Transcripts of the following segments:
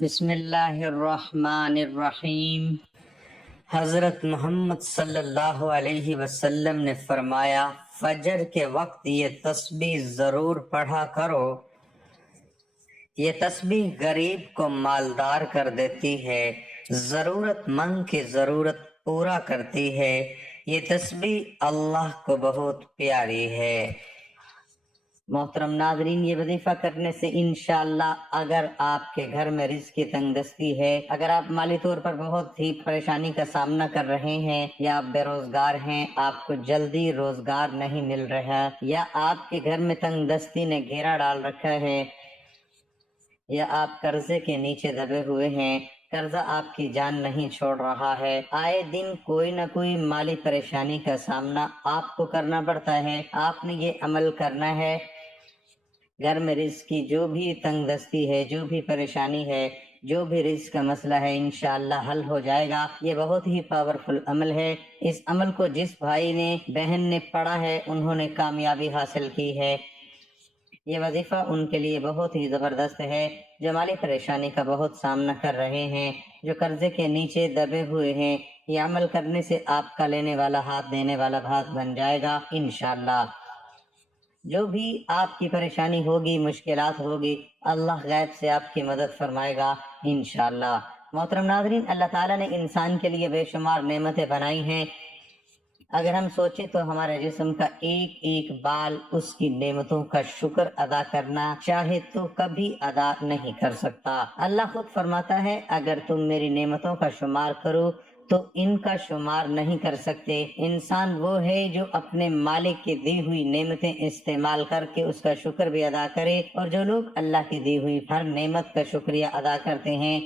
بسم اللہ الرحمن الرحیم۔ حضرت محمد صلی اللہ علیہ وسلم نے فرمایا، فجر کے وقت یہ تسبیح ضرور پڑھا کرو، یہ تسبیح غریب کو مالدار کر دیتی ہے، ضرورت مند کی ضرورت پورا کرتی ہے، یہ تسبیح اللہ کو بہت پیاری ہے۔ محترم ناظرین، یہ وظیفہ کرنے سے انشاءاللہ اگر آپ کے گھر میں رزق کی تنگ دستی ہے، اگر آپ مالی طور پر بہت ہی پریشانی کا سامنا کر رہے ہیں، یا آپ بے روزگار ہیں، آپ کو جلدی روزگار نہیں مل رہا، یا آپ کے گھر میں تنگ دستی نے گھیرا ڈال رکھا ہے، یا آپ قرضے کے نیچے دبے ہوئے ہیں، قرضہ آپ کی جان نہیں چھوڑ رہا ہے، آئے دن کوئی نہ کوئی مالی پریشانی کا سامنا آپ کو کرنا پڑتا ہے، آپ نے یہ عمل کرنا ہے۔ گھر میں رزق کی جو بھی تنگ دستی ہے، جو بھی پریشانی ہے، جو بھی رزق کا مسئلہ ہے، انشاءاللہ حل ہو جائے گا۔ یہ بہت ہی پاورفل عمل ہے۔ اس عمل کو جس بھائی نے، بہن نے پڑھا ہے، انہوں نے کامیابی حاصل کی ہے۔ یہ وظیفہ ان کے لیے بہت ہی زبردست ہے، جو مالی پریشانی کا بہت سامنا کر رہے ہیں، جو قرضے کے نیچے دبے ہوئے ہیں۔ یہ عمل کرنے سے آپ کا لینے والا ہاتھ دینے والا ہاتھ بن جائے گا انشاءاللہ۔ جو بھی آپ کی پریشانی ہوگی، مشکلات ہوگی، اللہ غیب سے آپ کی مدد فرمائے گا انشاءاللہ۔ محترم ناظرین، اللہ تعالیٰ نے انسان کے لیے بے شمار نعمتیں بنائی ہیں۔ اگر ہم سوچیں تو ہمارے جسم کا ایک ایک بال اس کی نعمتوں کا شکر ادا کرنا چاہے تو کبھی ادا نہیں کر سکتا۔ اللہ خود فرماتا ہے، اگر تم میری نعمتوں کا شمار کرو تو ان کا شمار نہیں کر سکتے۔ انسان وہ ہے جو اپنے مالک کی دی ہوئی نعمتیں استعمال کر کے اس کا شکر بھی ادا کرے، اور جو لوگ اللہ کی دی ہوئی ہر نعمت کا شکریہ ادا کرتے ہیں،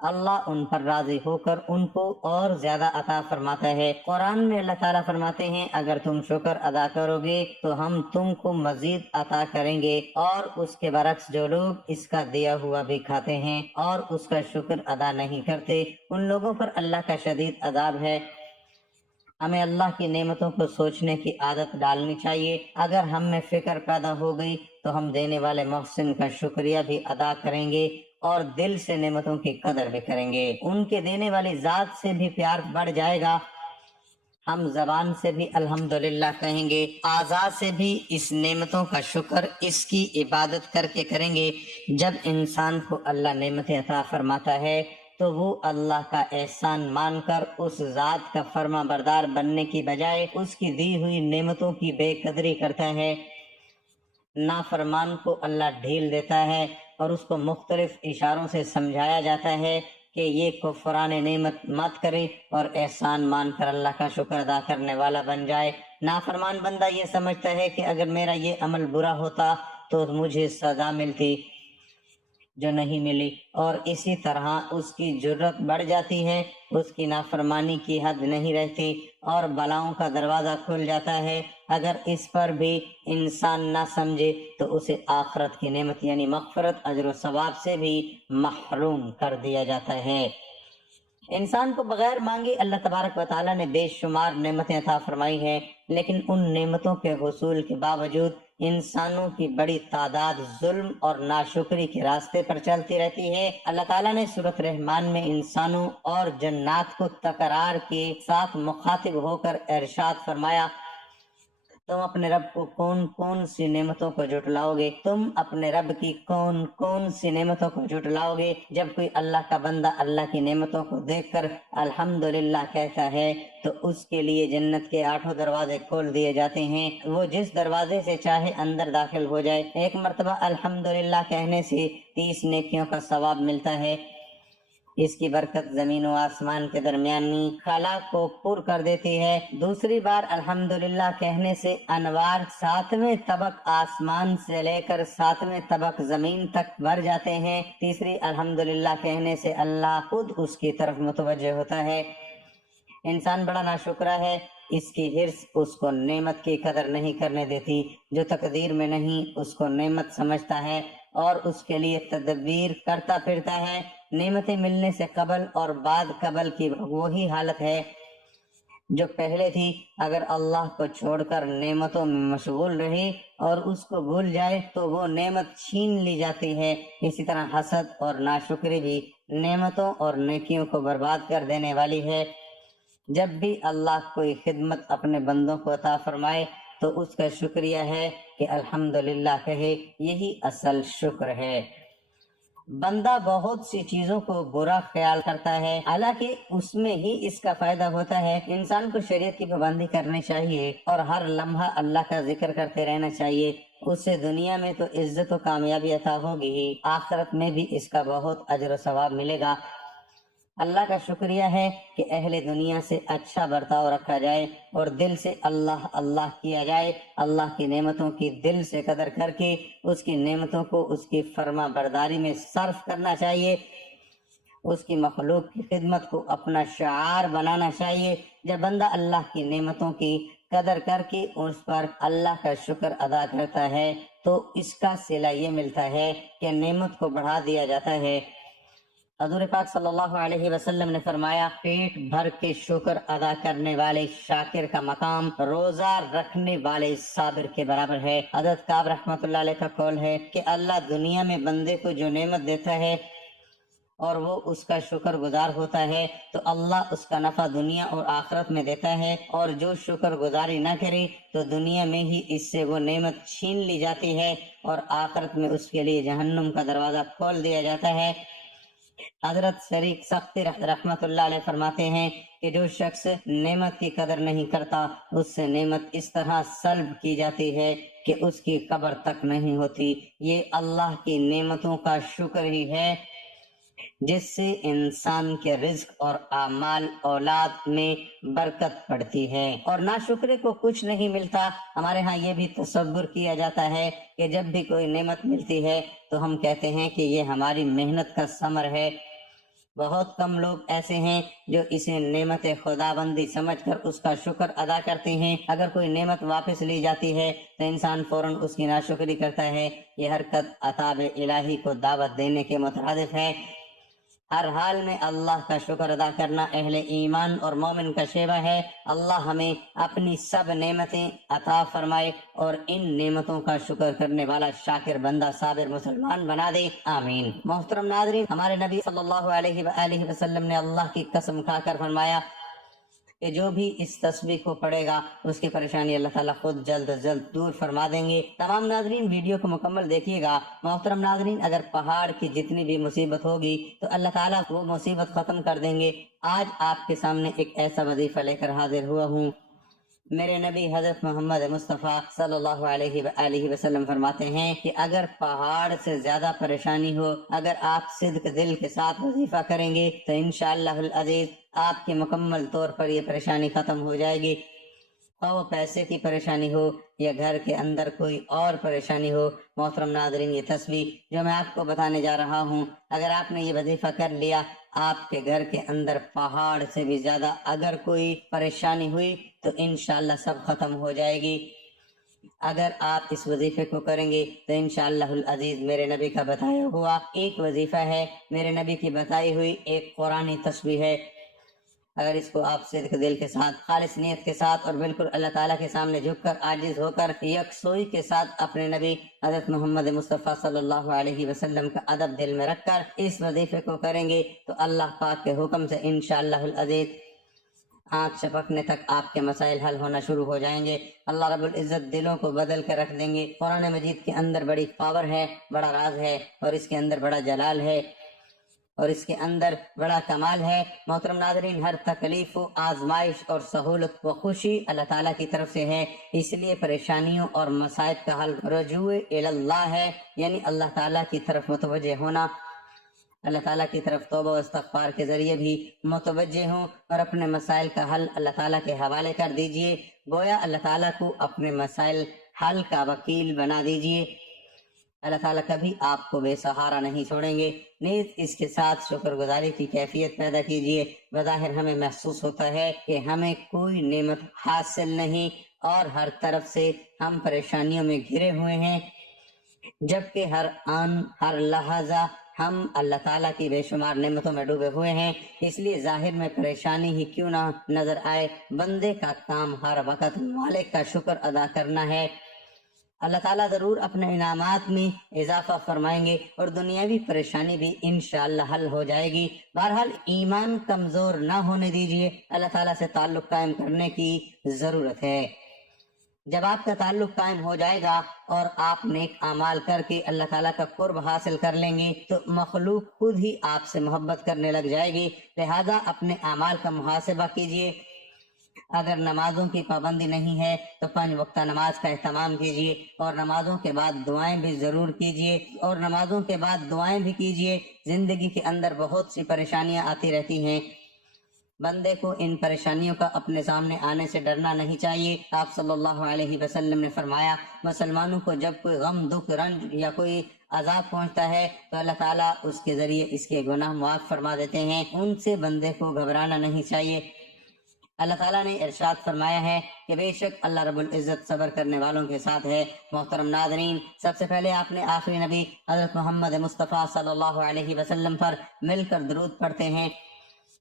اللہ ان پر راضی ہو کر ان کو اور زیادہ عطا فرماتا ہے۔ قرآن میں اللہ تعالیٰ فرماتے ہیں، اگر تم شکر ادا کرو گے تو ہم تم کو مزید عطا کریں گے، اور اس کے برعکس جو لوگ اس کا دیا ہوا بھی کھاتے ہیں اور اس کا شکر ادا نہیں کرتے، ان لوگوں پر اللہ کا شدید عذاب ہے۔ ہمیں اللہ کی نعمتوں کو سوچنے کی عادت ڈالنی چاہیے۔ اگر ہم میں فکر پیدا ہو گئی تو ہم دینے والے محسن کا شکریہ بھی ادا کریں گے، اور دل سے نعمتوں کی قدر بھی کریں گے۔ ان کے دینے والی ذات سے بھی پیار بڑھ جائے گا۔ ہم زبان سے بھی الحمدللہ کہیں گے، اعضاء سے بھی اس نعمتوں کا شکر، اس کی عبادت کر کے کریں گے۔ جب انسان کو اللہ نعمتیں عطا فرماتا ہے تو وہ اللہ کا احسان مان کر اس ذات کا فرما بردار بننے کی بجائے اس کی دی ہوئی نعمتوں کی بے قدری کرتا ہے۔ نافرمان کو اللہ ڈھیل دیتا ہے، اور اس کو مختلف اشاروں سے سمجھایا جاتا ہے کہ یہ کفران نعمت مت کرے اور احسان مان کر اللہ کا شکر ادا کرنے والا بن جائے۔ نافرمان بندہ یہ سمجھتا ہے کہ اگر میرا یہ عمل برا ہوتا تو مجھے سزا ملتی، جو نہیں ملی، اور اسی طرح اس کی جرت بڑھ جاتی ہے، اس کی نافرمانی کی حد نہیں رہتی، اور بلاؤں کا دروازہ کھل جاتا ہے۔ اگر اس پر بھی انسان نہ سمجھے تو اسے آخرت کی نعمت یعنی مغفرت، اجر و ثواب سے بھی محروم کر دیا جاتا ہے۔ انسان کو بغیر مانگے اللہ تبارک و تعالیٰ نے بے شمار نعمتیں عطا فرمائی ہیں، لیکن ان نعمتوں کے حصول کے باوجود انسانوں کی بڑی تعداد ظلم اور ناشکری کے راستے پر چلتی رہتی ہے۔ اللہ تعالیٰ نے سورۃ رحمان میں انسانوں اور جنات کو تکرار کے ساتھ مخاطب ہو کر ارشاد فرمایا، تم اپنے رب کو کون کون سی نعمتوں کو جھٹلاؤ گے؟ تم اپنے رب کی کون کون سی نعمتوں کو جھٹلاؤ گے؟ جب کوئی اللہ کا بندہ اللہ کی نعمتوں کو دیکھ کر الحمدللہ کہتا ہے تو اس کے لیے جنت کے 8 دروازے کھول دیے جاتے ہیں، وہ جس دروازے سے چاہے اندر داخل ہو جائے۔ ایک مرتبہ الحمدللہ کہنے سے 30 نیکیوں کا ثواب ملتا ہے۔ اس کی برکت زمین و آسمان کے درمیانی خلا کو پر کر دیتی ہے۔ دوسری بار الحمدللہ کہنے سے انوار 7ویں طبق آسمان سے لے کر 7ویں طبق زمین تک بھر جاتے ہیں۔ تیسری الحمدللہ کہنے سے اللہ خود اس کی طرف متوجہ ہوتا ہے۔ انسان بڑا ناشکرا ہے، اس کی حرص اس کو نعمت کی قدر نہیں کرنے دیتی۔ جو تقدیر میں نہیں اس کو نعمت سمجھتا ہے اور اس کے لیے تدبیر کرتا پھرتا ہے۔ نعمتیں ملنے سے قبل اور بعد قبل کی وہی حالت ہے۔ جو پہلے تھی اگر اللہ کو چھوڑ کر نعمتوں میں مشغول رہی اور اس کو بھول جائے تو وہ نعمت چھین لی جاتی ہے۔ اسی طرح حسد اور ناشکری بھی نعمتوں اور نیکیوں کو برباد کر دینے والی ہے۔ جب بھی اللہ کوئی خدمت اپنے بندوں کو عطا فرمائے تو اس کا شکریہ ہے کہ الحمدللہ کہے، یہی اصل شکر ہے۔ بندہ بہت سی چیزوں کو برا خیال کرتا ہے، حالانکہ اس میں ہی اس کا فائدہ ہوتا ہے۔ انسان کو شریعت کی پابندی کرنی چاہیے اور ہر لمحہ اللہ کا ذکر کرتے رہنا چاہیے۔ اس سے دنیا میں تو عزت و کامیابی عطا ہوگی ہی، آخرت میں بھی اس کا بہت اجر و ثواب ملے گا۔ اللہ کا شکریہ ہے کہ اہل دنیا سے اچھا برتاؤ رکھا جائے اور دل سے اللہ اللہ کیا جائے۔ اللہ کی نعمتوں کی دل سے قدر کر کے اس کی نعمتوں کو اس کی فرما برداری میں صرف کرنا چاہیے۔ اس کی مخلوق کی خدمت کو اپنا شعار بنانا چاہیے۔ جب بندہ اللہ کی نعمتوں کی قدر کر کے اس پر اللہ کا شکر ادا کرتا ہے تو اس کا صلہ یہ ملتا ہے کہ نعمت کو بڑھا دیا جاتا ہے۔ حضور پاک صلی اللہ علیہ وسلم نے فرمایا، پیٹ بھر کے شکر ادا کرنے والے شاکر کا مقام روزہ رکھنے والے صابر کے برابر ہے۔ حضرت کعب رحمۃ اللہ علیہ کا قول ہے کہ اللہ دنیا میں بندے کو جو نعمت دیتا ہے اور وہ اس کا شکر گزار ہوتا ہے تو اللہ اس کا نفع دنیا اور آخرت میں دیتا ہے، اور جو شکر گزاری نہ کرے تو دنیا میں ہی اس سے وہ نعمت چھین لی جاتی ہے اور آخرت میں اس کے لیے جہنم کا دروازہ کھول دیا جاتا ہے۔ حضرت شریک سختی رحمت اللہ علیہ فرماتے ہیں کہ جو شخص نعمت کی قدر نہیں کرتا اس سے نعمت اس طرح سلب کی جاتی ہے کہ اس کی قبر تک نہیں ہوتی۔ یہ اللہ کی نعمتوں کا شکر ہی ہے جس سے انسان کے رزق اور اعمال اولاد میں برکت پڑتی ہے، اور ناشکرے کو کچھ نہیں ملتا۔ ہمارے ہاں یہ بھی تصور کیا جاتا ہے کہ جب بھی کوئی نعمت ملتی ہے تو ہم کہتے ہیں کہ یہ ہماری محنت کا ثمر ہے۔ بہت کم لوگ ایسے ہیں جو اسے نعمت خداوندی سمجھ کر اس کا شکر ادا کرتے ہیں۔ اگر کوئی نعمت واپس لی جاتی ہے تو انسان فوراً اس کی ناشکری کرتا ہے۔ یہ حرکت عطاب الہی کو دعوت دینے کے مترادف ہے۔ ہر حال میں اللہ کا شکر ادا کرنا اہل ایمان اور مومن کا شیوہ ہے۔ اللہ ہمیں اپنی سب نعمتیں عطا فرمائے اور ان نعمتوں کا شکر کرنے والا شاکر بندہ صابر مسلمان بنا دے، آمین۔ محترم ناظرین، ہمارے نبی صلی اللہ علیہ وآلہ وسلم نے اللہ کی قسم کھا کر فرمایا کہ جو بھی اس تسبیح کو پڑھے گا اس کی پریشانی اللہ تعالیٰ خود جلد از جلد دور فرما دیں گے۔ تمام ناظرین ویڈیو کو مکمل دیکھیے گا۔ محترم ناظرین، اگر پہاڑ کی جتنی بھی مصیبت ہوگی تو اللہ تعالیٰ وہ مصیبت ختم کر دیں گے۔ آج آپ کے سامنے ایک ایسا وظیفہ لے کر حاضر ہوا ہوں۔ میرے نبی حضرت محمد مصطفیٰ صلی اللہ علیہ وآلہ وسلم فرماتے ہیں کہ اگر پہاڑ سے زیادہ پریشانی ہو، اگر آپ صدق دل کے ساتھ وظیفہ کریں گے تو انشاءاللہ العزیز آپ کی مکمل طور پر یہ پریشانی ختم ہو جائے گی۔ اور وہ پیسے کی پریشانی ہو یا گھر کے اندر کوئی اور پریشانی ہو۔ محترم ناظرین، یہ تسبیح جو میں آپ کو بتانے جا رہا ہوں، اگر آپ نے یہ وظیفہ کر لیا، آپ کے گھر کے اندر پہاڑ سے بھی زیادہ اگر کوئی پریشانی ہوئی تو انشاءاللہ سب ختم ہو جائے گی۔ اگر آپ اس وظیفے کو کریں گے تو انشاءاللہ العزیز میرے نبی کا بتایا ہوا ایک وظیفہ ہے، میرے نبی کی بتائی ہوئی ایک قرآنی تسبیح ہے۔ اگر اس کو آپ صدق دل کے ساتھ، خالص نیت کے ساتھ اور بالکل اللہ تعالیٰ کے سامنے جھک کر عاجز ہو کر یکسوئی کے ساتھ اپنے نبی حضرت محمد مصطفیٰ صلی اللہ علیہ وسلم کا ادب دل میں رکھ کر اس وظیفے کو کریں گے تو اللہ پاک کے حکم سے انشاءاللہ العزیز آنکھ چپکنے تک آپ کے مسائل حل ہونا شروع ہو جائیں گے۔ اللہ رب العزت دلوں کو بدل کر رکھ دیں گے۔ قرآن مجید کے اندر بڑی پاور ہے، بڑا راز ہے، اور اس کے اندر بڑا جلال ہے اور اس کے اندر بڑا کمال ہے۔ محترم ناظرین، ہر تکلیف و آزمائش اور سہولت و خوشی اللہ تعالیٰ کی طرف سے ہے، اس لیے پریشانیوں اور مصائب کا حل رجوع اللہ ہے، یعنی اللہ تعالیٰ کی طرف متوجہ ہونا۔ اللہ تعالیٰ کی طرف توبہ و استغفار کے ذریعے بھی متوجہ ہوں اور اپنے مسائل کا حل اللہ تعالیٰ کے حوالے کر دیجئے۔ گویا اللہ تعالیٰ کو اپنے مسائل حل کا وکیل بنا دیجئے۔ اللہ تعالیٰ کبھی آپ کو بے سہارا نہیں چھوڑیں گے۔ نیز اس کے ساتھ شکر گزاری کی کیفیت پیدا کیجئے۔ بظاہر ہمیں محسوس ہوتا ہے کہ ہمیں کوئی نعمت حاصل نہیں اور ہر طرف سے ہم پریشانیوں میں گھرے ہوئے ہیں، جبکہ ہر آن، ہر لحظہ، ہم اللہ تعالیٰ کی بے شمار نعمتوں میں ڈوبے ہوئے ہیں، اس لیے ظاہر میں پریشانی ہی کیوں نہ نظر آئے، بندے کا کام ہر وقت مالک کا شکر ادا کرنا ہے۔ اللہ تعالیٰ ضرور اپنے انعامات میں اضافہ فرمائیں گے اور دنیاوی پریشانی بھی انشاءاللہ حل ہو جائے گی۔ بہرحال ایمان کمزور نہ ہونے دیجیے، اللہ تعالیٰ سے تعلق قائم کرنے کی ضرورت ہے۔ جب آپ کا تعلق قائم ہو جائے گا اور آپ نیک اعمال کر کے اللہ تعالیٰ کا قرب حاصل کر لیں گے تو مخلوق خود ہی آپ سے محبت کرنے لگ جائے گی۔ لہذا اپنے اعمال کا محاسبہ کیجیے۔ اگر نمازوں کی پابندی نہیں ہے تو 5 وقتہ نماز کا اہتمام کیجیے اور نمازوں کے بعد دعائیں بھی ضرور کیجیے زندگی کے اندر بہت سی پریشانیاں آتی رہتی ہیں، بندے کو ان پریشانیوں کا اپنے سامنے آنے سے ڈرنا نہیں چاہیے۔ آپ صلی اللہ علیہ وسلم نے فرمایا، مسلمانوں کو جب کوئی غم، دکھ، رنج یا کوئی عذاب پہنچتا ہے تو اللہ تعالیٰ اس کے ذریعے اس کے گناہ معاف فرما دیتے ہیں، ان سے بندے کو گھبرانا نہیں چاہیے۔ اللہ تعالیٰ نے ارشاد فرمایا ہے کہ بے شک اللہ رب العزت صبر کرنے والوں کے ساتھ ہے۔ محترم ناظرین، سب سے پہلے آپ نے آخری نبی حضرت محمد مصطفیٰ صلی اللہ علیہ وسلم پر مل کر درود پڑھتے ہیں،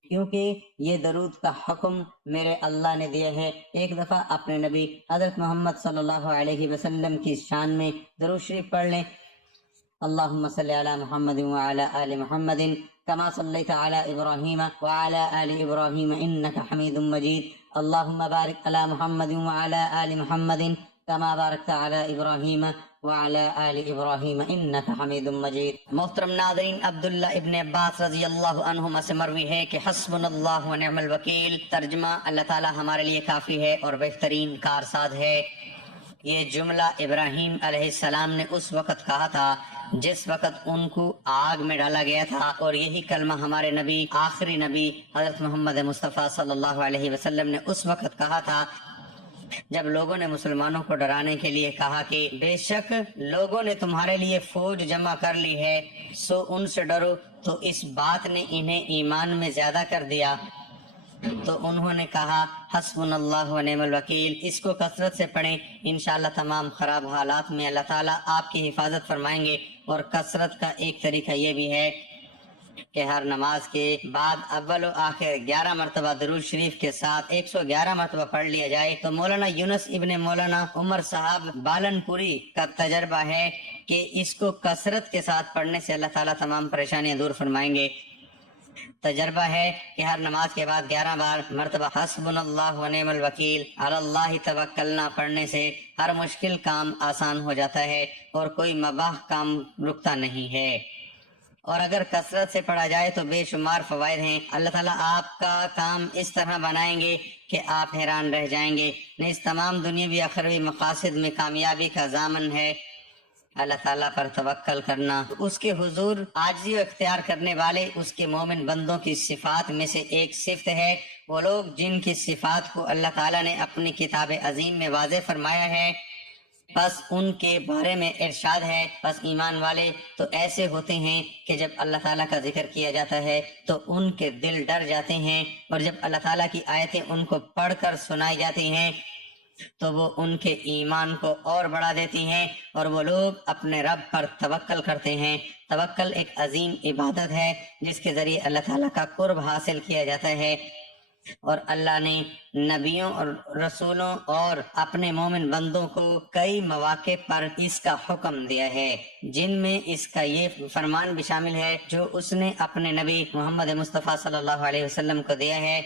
کیونکہ یہ درود کا حکم میرے اللہ نے دیا ہے۔ ایک دفعہ اپنے نبی حضرت محمد صلی اللہ علیہ وسلم کی شان میں درود شریف پڑھ لیں۔ اللہم صلی علی محمد وعلی آل محمد كما صليت على إبراهيم وعلى آل إبراهيم إنك حميد مجيد اللهم بارك على محمد وعلى آل محمد كما باركت على إبراهيم وعلى آل إبراهيم إنك حميد مجيد۔ محترم ناظرین، عبداللہ ابن عباس رضی اللہ عنہما سے مروی ہے کہ حسبنا اللہ ونعم الوکیل، ترجمہ اللہ تعالی ہمارے لیے کافی ہے اور بہترین کارساز ہے۔ یہ جملہ ابراہیم علیہ السلام نے اس وقت کہا تھا جس وقت ان کو آگ میں ڈالا گیا تھا، اور یہی کلمہ ہمارے نبی، آخری نبی حضرت محمد مصطفیٰ صلی اللہ علیہ وسلم نے اس وقت کہا تھا جب لوگوں نے مسلمانوں کو ڈرانے کے لیے کہا کہ بے شک لوگوں نے تمہارے لیے فوج جمع کر لی ہے، سو ان سے ڈرو، تو اس بات نے انہیں ایمان میں زیادہ کر دیا۔ تو انہوں نے کہا حسبنا اللہ ونعم الوکیل۔ اس کو کثرت سے پڑھیں، انشاءاللہ تمام خراب حالات میں اللہ تعالیٰ آپ کی حفاظت فرمائیں گے۔ اور کثرت کا ایک طریقہ یہ بھی ہے کہ ہر نماز کے بعد اول و آخر 11 مرتبہ درود شریف کے ساتھ 111 مرتبہ پڑھ لیا جائے۔ تو مولانا یونس ابن مولانا عمر صاحب بالن پوری کا تجربہ ہے کہ اس کو کثرت کے ساتھ پڑھنے سے اللہ تعالیٰ تمام پریشانیاں دور فرمائیں گے۔ تجربہ ہے کہ ہر نماز کے بعد 11 بار مرتبہ حسبنا اللہ ونعم الوکیل علی اللہ توکلنا پڑھنے سے ہر مشکل کام آسان ہو جاتا ہے اور کوئی مباح کام رکتا نہیں ہے۔ اور اگر کثرت سے پڑھا جائے تو بے شمار فوائد ہیں۔ اللہ تعالیٰ آپ کا کام اس طرح بنائیں گے کہ آپ حیران رہ جائیں گے۔ نیز تمام دنیاوی اخروی مقاصد میں کامیابی کا ضامن ہے۔ اللہ تعالیٰ پر توکل کرنا، اس کے حضور عاجزی و اختیار کرنے والے اس کے مومن بندوں کی صفات میں سے ایک صفت ہے۔ وہ لوگ جن کی صفات کو اللہ تعالیٰ نے اپنی کتاب عظیم میں واضح فرمایا ہے، بس ان کے بارے میں ارشاد ہے، بس ایمان والے تو ایسے ہوتے ہیں کہ جب اللہ تعالیٰ کا ذکر کیا جاتا ہے تو ان کے دل ڈر جاتے ہیں، اور جب اللہ تعالیٰ کی آیتیں ان کو پڑھ کر سنائی جاتی ہیں تو وہ ان کے ایمان کو اور بڑھا دیتی ہیں، اور وہ لوگ اپنے رب پر توکل کرتے ہیں۔ توکل ایک عظیم عبادت ہے جس کے ذریعے اللہ تعالیٰ کا قرب حاصل کیا جاتا ہے، اور اللہ نے نبیوں اور رسولوں اور اپنے مومن بندوں کو کئی مواقع پر اس کا حکم دیا ہے، جن میں اس کا یہ فرمان بھی شامل ہے جو اس نے اپنے نبی محمد مصطفیٰ صلی اللہ علیہ وسلم کو دیا ہے۔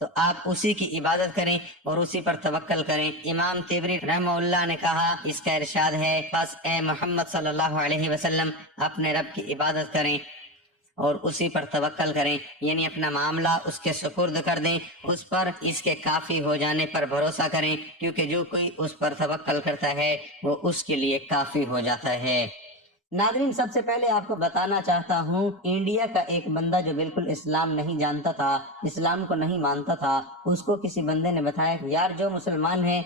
تو آپ اسی کی عبادت کریں اور اسی پر توکل کریں۔ امام طبری رحمہ اللہ نے کہا، اس کا ارشاد ہے، بس اے محمد صلی اللہ علیہ وسلم اپنے رب کی عبادت کریں اور اسی پر توکل کریں، یعنی اپنا معاملہ اس کے سپرد کر دیں، اس پر اس کے کافی ہو جانے پر بھروسہ کریں، کیونکہ جو کوئی اس پر توکل کرتا ہے وہ اس کے لیے کافی ہو جاتا ہے۔ ناظرین، سب سے پہلے آپ کو بتانا چاہتا ہوں، انڈیا کا ایک بندہ جو بالکل اسلام نہیں جانتا تھا، اسلام کو نہیں مانتا تھا، اس کو کسی بندے نے بتایا کہ یار جو مسلمان ہیں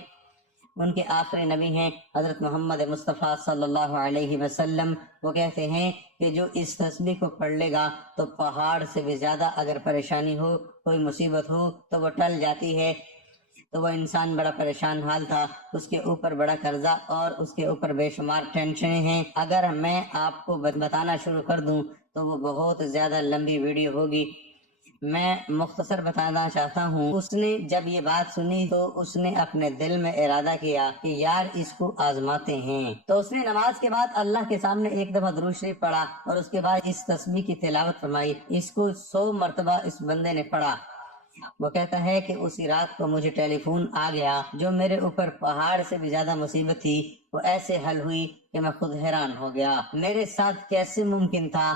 ان کے آخری نبی ہیں حضرت محمد مصطفیٰ صلی اللہ علیہ وسلم، وہ کہتے ہیں کہ جو اس تسبیح کو پڑھ لے گا تو پہاڑ سے بھی زیادہ اگر پریشانی ہو، کوئی مصیبت ہو تو وہ ٹل جاتی ہے۔ تو وہ انسان بڑا پریشان حال تھا، اس کے اوپر بڑا قرضہ اور اس کے اوپر بے شمار ٹینشنیں ہیں۔ اگر میں آپ کو بتانا شروع کر دوں تو وہ بہت زیادہ لمبی ویڈیو ہوگی، میں مختصر بتانا چاہتا ہوں۔ اس نے جب یہ بات سنی تو اس نے اپنے دل میں ارادہ کیا کہ یار اس کو آزماتے ہیں، تو اس نے نماز کے بعد اللہ کے سامنے ایک دفعہ درود شریف پڑھا اور اس کے بعد اس تسبیح کی تلاوت فرمائی۔ اس کو 100 مرتبہ اس بندے نے پڑھا۔ وہ کہتا ہے کہ اسی رات کو مجھے ٹیلی فون آ گیا، جو میرے اوپر پہاڑ سے بھی زیادہ مصیبت تھی وہ ایسے حل ہوئی کہ میں خود حیران ہو گیا، میرے ساتھ کیسے ممکن تھا۔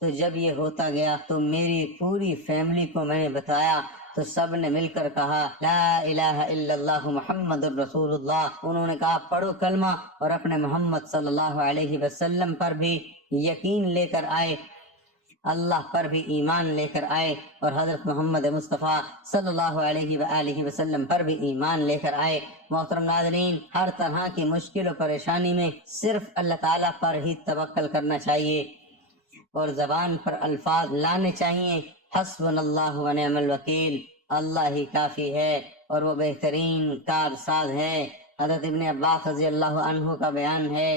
تو جب یہ ہوتا گیا تو میری پوری فیملی کو میں نے بتایا تو سب نے مل کر کہا لا الہ الا اللہ محمد الرسول اللہ۔ انہوں نے کہا پڑھو کلمہ اور اپنے محمد صلی اللہ علیہ وسلم پر بھی یقین لے کر آئے، اللہ پر بھی ایمان لے کر آئے اور حضرت محمد مصطفیٰ صلی اللہ علیہ وآلہ وسلم پر بھی ایمان لے کر آئے۔ محترم ناظرین، ہر طرح کی مشکل و پریشانی میں صرف اللہ تعالیٰ پر ہی توکل کرنا چاہیے اور زبان پر الفاظ لانے چاہیے، حسبنا اللہ و نعم الوکیل، اللہ ہی کافی ہے اور وہ بہترین کارساز ہے۔ حضرت ابن عباس رضی اللہ عنہ کا بیان ہے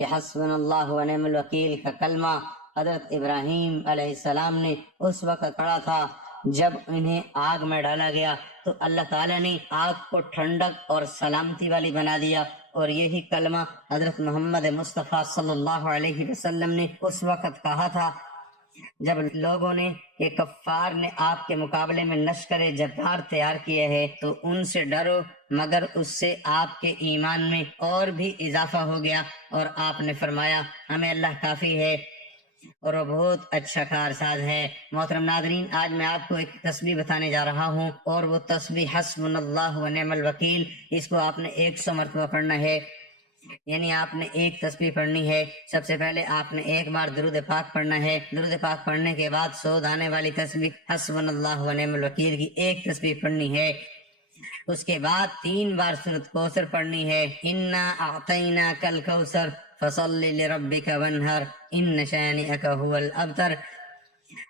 کہ حسبنا اللہ و نعم الوکیل کا کلمہ حضرت ابراہیم علیہ السلام نے اس وقت پڑھا تھا جب انہیں آگ میں ڈالا گیا تو اللہ تعالیٰ نے آگ کو ٹھنڈک اور سلامتی والی بنا دیا، اور یہی کلمہ حضرت محمد مصطفیٰ صلی اللہ علیہ وسلم نے اس وقت کہا تھا جب لوگوں نے کہ کفار نے آپ کے مقابلے میں لشکر جبار تیار کیے ہیں تو ان سے ڈرو، مگر اس سے آپ کے ایمان میں اور بھی اضافہ ہو گیا، اور آپ نے فرمایا ہمیں اللہ کافی ہے اور وہ بہت اچھا کارساز ہے۔ محترم ناظرین، آج میں آپ کو ایک تسبیح بتانے جا رہا ہوں، اور وہ تسبیح حسبنا اللہ و نعم الوکیل، اس کو آپ نے 100 مرتبہ پڑھنا ہے، یعنی آپ نے ایک تسبیح پڑھنی ہے۔ سب سے پہلے آپ نے ایک بار درود پاک پڑھنا ہے، درود پاک پڑھنے کے بعد 100 دانے والی تسبیح حسبنا اللہ و نعم الوکیل کی ایک تسبیح پڑھنی ہے۔ اس کے بعد 3 بار سورۃ کوثر پڑھنی ہے، انا اعطیناک الکوثر فصلی لربک وانحر ان شانئک هو الابتر۔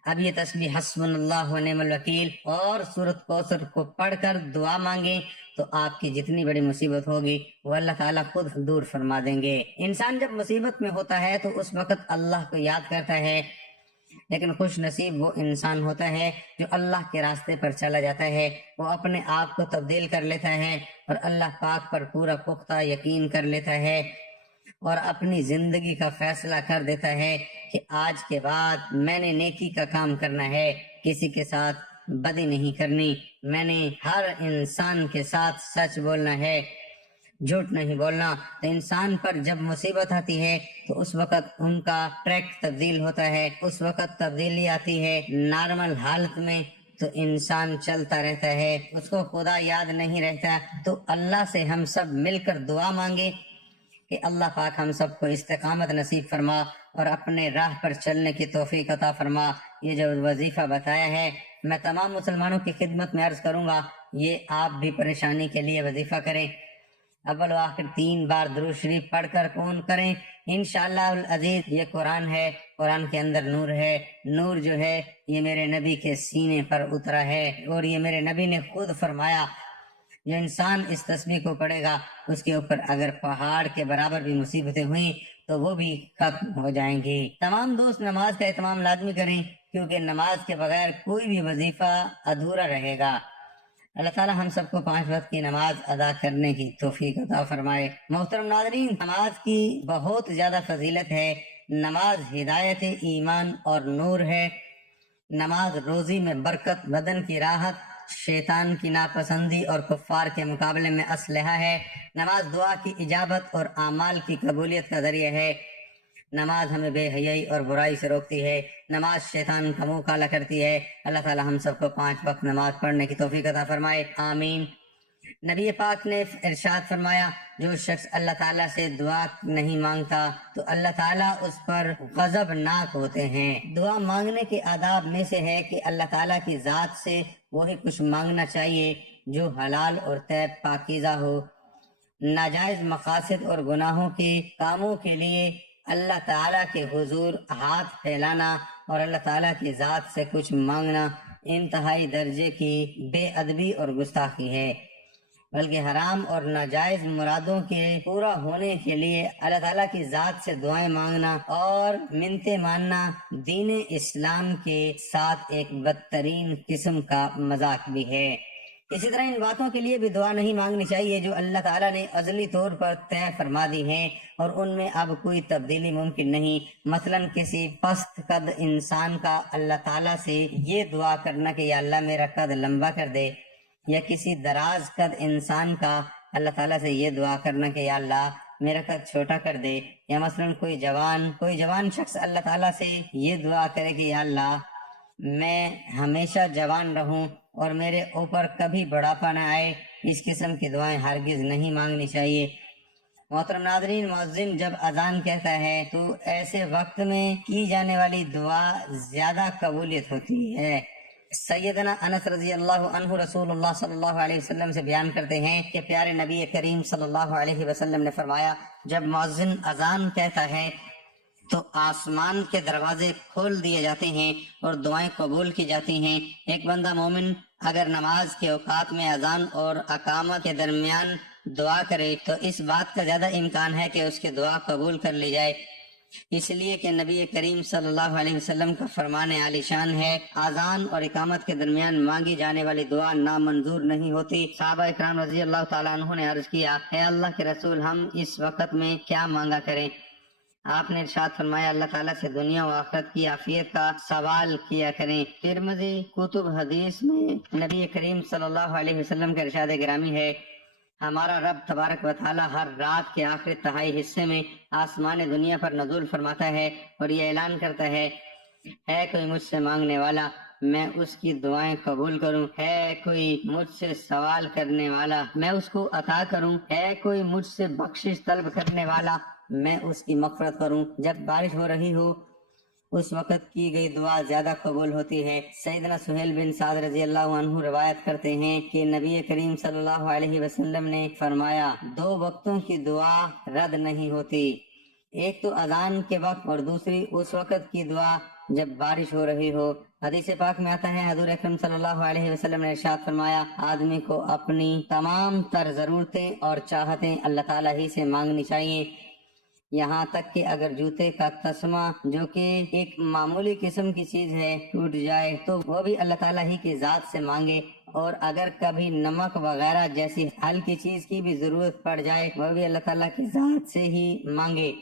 اب یہ تسبیح حسبنا اللہ و نعم الوکیل اور سورۃ کوثر کو پڑھ کر دعا مانگیں تو آپ کی جتنی بڑی مصیبت ہوگی وہ اللہ تعالیٰ خود دور فرما دیں گے۔ انسان جب مصیبت میں ہوتا ہے تو اس وقت اللہ کو یاد کرتا ہے، لیکن خوش نصیب وہ انسان ہوتا ہے جو اللہ کے راستے پر چلا جاتا ہے، وہ اپنے آپ کو تبدیل کر لیتا ہے اور اللہ پاک پر پورا پختہ یقین کر لیتا ہے اور اپنی زندگی کا فیصلہ کر دیتا ہے کہ آج کے بعد میں نے نیکی کا کام کرنا ہے، کسی کے ساتھ بدی نہیں کرنی، میں نے ہر انسان کے ساتھ سچ بولنا ہے، جھوٹ نہیں بولنا۔ تو انسان پر جب مصیبت آتی ہے تو اس وقت ان کا ٹریک تبدیل ہوتا ہے، اس وقت تبدیلی آتی ہے۔ نارمل حالت میں تو انسان چلتا رہتا ہے، اس کو خدا یاد نہیں رہتا، تو اللہ سے ہم سب مل کر دعا مانگے کہ اللہ پاک ہم سب کو استقامت نصیب فرما اور اپنے راہ پر چلنے کی توفیق عطا فرما۔ یہ جو وظیفہ بتایا ہے میں تمام مسلمانوں کی خدمت میں عرض کروں گا، یہ آپ بھی پریشانی کے لیے وظیفہ کریں، اول و آخر 3 بار درود شریف پڑھ کر کون کریں انشاءاللہ العزیز۔ یہ قرآن ہے، قرآن کے اندر نور ہے، نور جو ہے یہ میرے نبی کے سینے پر اترا ہے، اور یہ میرے نبی نے خود فرمایا جو انسان اس تسبیح کو پڑھے گا اس کے اوپر اگر پہاڑ کے برابر بھی مصیبتیں ہوئیں تو وہ بھی ختم ہو جائیں گی۔ تمام دوست نماز کا اہتمام لازمی کریں، کیونکہ نماز کے بغیر کوئی بھی وظیفہ ادھورا رہے گا۔ اللہ تعالیٰ ہم سب کو 5 وقت کی نماز ادا کرنے کی توفیق عطا فرمائے۔ محترم ناظرین، نماز کی بہت زیادہ فضیلت ہے۔ نماز ہدایت ایمان اور نور ہے، نماز روزی میں برکت، بدن کی راحت، شیطان کی ناپسندی اور کفار کے مقابلے میں اسلحہ ہے۔ نماز دعا کی اجابت اور اعمال کی قبولیت کا ذریعہ ہے۔ نماز ہمیں بے حیائی اور برائی سے روکتی ہے، نماز شیطان کا منہ کالا کرتی ہے۔ اللہ تعالی ہم سب کو 5 وقت نماز پڑھنے کی توفیق عطا فرمائے، آمین۔ نبی پاک نے ارشاد فرمایا جو شخص اللہ تعالیٰ سے دعا نہیں مانگتا تو اللہ تعالیٰ اس پر غضب ناک ہوتے ہیں۔ دعا مانگنے کے آداب میں سے ہے کہ اللہ تعالیٰ کی ذات سے وہی کچھ مانگنا چاہیے جو حلال اور طیب پاکیزہ ہو۔ ناجائز مقاصد اور گناہوں کے کاموں کے لیے اللہ تعالیٰ کے حضور ہاتھ پھیلانا اور اللہ تعالیٰ کی ذات سے کچھ مانگنا انتہائی درجے کی بے ادبی اور گستاخی ہے، بلکہ حرام اور ناجائز مرادوں کے پورا ہونے کے لیے اللہ تعالیٰ کی ذات سے دعائیں مانگنا اور منتیں ماننا دین اسلام کے ساتھ ایک بدترین قسم کا مذاق بھی ہے۔ اسی طرح ان باتوں کے لیے بھی دعا نہیں مانگنی چاہیے جو اللہ تعالیٰ نے ازلی طور پر طے فرما دی ہیں اور ان میں اب کوئی تبدیلی ممکن نہیں۔ مثلا کسی پست قد انسان کا اللہ تعالیٰ سے یہ دعا کرنا کہ یا اللہ میرا قد لمبا کر دے، یا کسی دراز قد انسان کا اللہ تعالیٰ سے یہ دعا کرنا کہ یا اللہ میرا قد چھوٹا کر دے، یا مثلا کوئی جوان شخص اللہ تعالیٰ سے یہ دعا کرے کہ یا اللہ میں ہمیشہ جوان رہوں اور میرے اوپر کبھی بڑھاپا نہ آئے، اس قسم کی دعائیں ہرگز نہیں مانگنی چاہیے۔ محترم ناظرین، مؤذن جب اذان کہتا ہے تو ایسے وقت میں کی جانے والی دعا زیادہ قبولیت ہوتی ہے۔ سیدنا انس رضی اللہ عنہ رسول اللہ صلی اللہ علیہ وسلم سے بیان کرتے ہیں کہ پیارے نبی کریم صلی اللہ علیہ وسلم نے فرمایا، جب مؤذن اذان کہتا ہے تو آسمان کے دروازے کھول دیے جاتے ہیں اور دعائیں قبول کی جاتی ہیں۔ ایک بندہ مومن اگر نماز کے اوقات میں اذان اور اقامت کے درمیان دعا کرے تو اس بات کا زیادہ امکان ہے کہ اس کی دعا قبول کر لی جائے، اس لیے کہ نبی کریم صلی اللہ علیہ وسلم کا فرمان عالی شان ہے، اذان اور اقامت کے درمیان مانگی جانے والی دعا نامنظور نہیں ہوتی۔ صحابہ اکرام رضی اللہ تعالیٰ عنہ نے عرض کیا، اے اللہ کے رسول، ہم اس وقت میں کیا مانگا کریں؟ آپ نے ارشاد فرمایا، اللہ تعالیٰ سے دنیا و آخرت کی عافیت کا سوال کیا کریں۔ ترمذی کتب حدیث میں نبی کریم صلی اللہ علیہ وسلم کا ارشاد گرامی ہے، ہمارا رب تبارک و تعالیٰ ہر رات کے آخری تہائی حصے میں آسمان دنیا پر نزول فرماتا ہے اور یہ اعلان کرتا ہے کوئی مجھ سے مانگنے والا میں اس کی دعائیں قبول کروں، ہے کوئی مجھ سے سوال کرنے والا میں اس کو عطا کروں، ہے کوئی مجھ سے بخشش طلب کرنے والا میں اس کی مغفرت کروں۔ جب بارش ہو رہی ہو اس وقت کی گئی دعا زیادہ قبول ہوتی ہے۔ سیدنا سہیل بن سعد رضی اللہ عنہ روایت کرتے ہیں کہ نبی کریم صلی اللہ علیہ وسلم نے فرمایا، 2 وقتوں کی دعا رد نہیں ہوتی، ایک تو اذان کے وقت اور دوسری اس وقت کی دعا جب بارش ہو رہی ہو۔ حدیث پاک میں آتا ہے، حضور اکرم صلی اللہ علیہ وسلم نے ارشاد فرمایا، آدمی کو اپنی تمام تر ضرورتیں اور چاہتیں اللہ تعالیٰ ہی سے مانگنی چاہیے، یہاں تک کہ اگر جوتے کا تسمہ جو کہ ایک معمولی قسم کی چیز ہے ٹوٹ جائے تو وہ بھی اللہ تعالیٰ ہی کی ذات سے مانگے، اور اگر کبھی نمک وغیرہ جیسی ہلکی چیز کی بھی ضرورت پڑ جائے وہ بھی اللہ تعالیٰ کی ذات سے ہی مانگے۔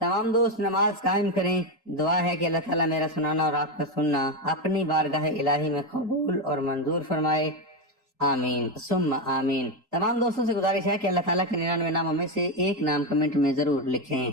تمام دوست نماز قائم کریں، دعا ہے کہ اللہ تعالیٰ میرا سنانا اور آپ کا سننا اپنی بارگاہ الہی میں قبول اور منظور فرمائے، آمین ثم آمین۔ تمام دوستوں سے گزارش ہے کہ اللہ تعالیٰ کے 99 ناموں میں سے ایک نام کمنٹ میں ضرور لکھیں۔